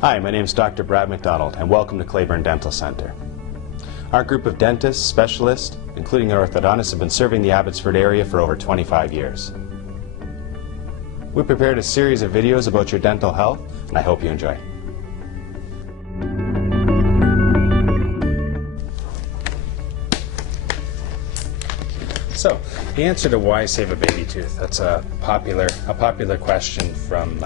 Hi, my name is Dr. Brad McDonald, and welcome to Claiborne Dental Center. Our group of dentists, specialists, including our orthodontists, have been serving the Abbotsford area for over 25 years. We prepared a series of videos about your dental health, and I hope you enjoy. So, the answer to why save a baby tooth, that's a popular question from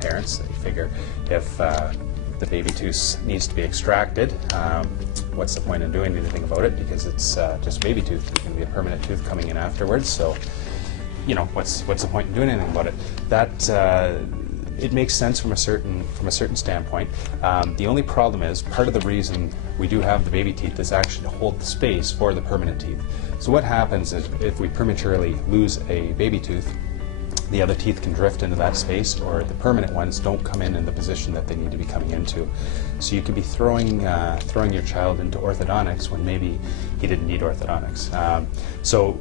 parents. They figure if the baby tooth needs to be extracted, what's the point in doing anything about it, because it's just a baby tooth. There's going to be a permanent tooth coming in afterwards, so you know, what's the point in doing anything about it? That it makes sense from a certain standpoint. The only problem is, part of the reason we do have the baby teeth is actually to hold the space for the permanent teeth. So what happens is, if we prematurely lose a baby tooth, the other teeth can drift into that space, or the permanent ones don't come in the position that they need to be coming into. So you could be throwing your child into orthodontics when maybe he didn't need orthodontics. So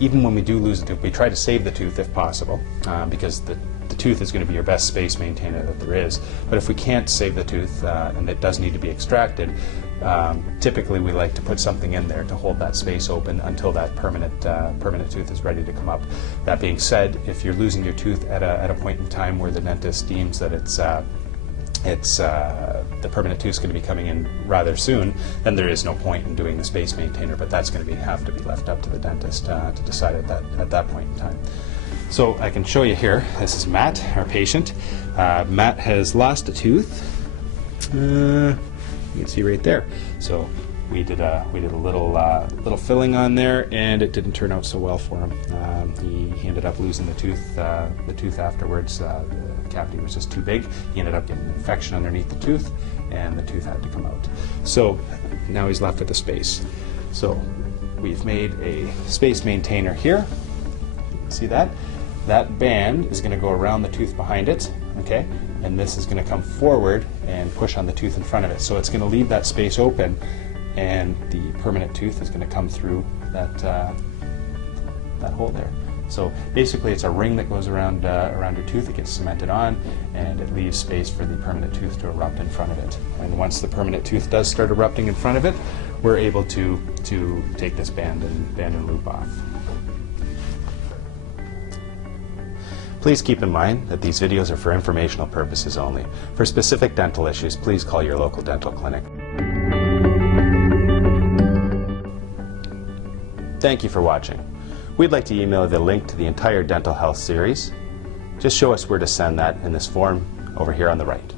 even when we do lose a tooth, we try to save the tooth if possible, because the tooth is going to be your best space maintainer that there is. But if we can't save the tooth and it does need to be extracted, typically we like to put something in there to hold that space open until that permanent tooth is ready to come up. That being said, if you're losing your tooth at a point in time where the dentist deems that the permanent tooth is going to be coming in rather soon, then there is no point in doing the space maintainer, but that's going to have to be left up to the dentist to decide at that point in time. So I can show you here. This is Matt, our patient. Matt has lost a tooth. You can see right there. So we did a little filling on there, and it didn't turn out so well for him. He ended up losing the tooth afterwards. The cavity was just too big. He ended up getting an infection underneath the tooth, and the tooth had to come out. So now he's left with a space. So we've made a space maintainer here. You can see that. That band is going to go around the tooth behind it, okay? And this is going to come forward and push on the tooth in front of it. So it's going to leave that space open, and the permanent tooth is going to come through that hole there. So basically it's a ring that goes around your tooth. It gets cemented on, and it leaves space for the permanent tooth to erupt in front of it. And once the permanent tooth does start erupting in front of it, we're able to take this band and loop off. Please keep in mind that these videos are for informational purposes only. For specific dental issues, please call your local dental clinic. Thank you for watching. We'd like to email you the link to the entire dental health series. Just show us where to send that in this form over here on the right.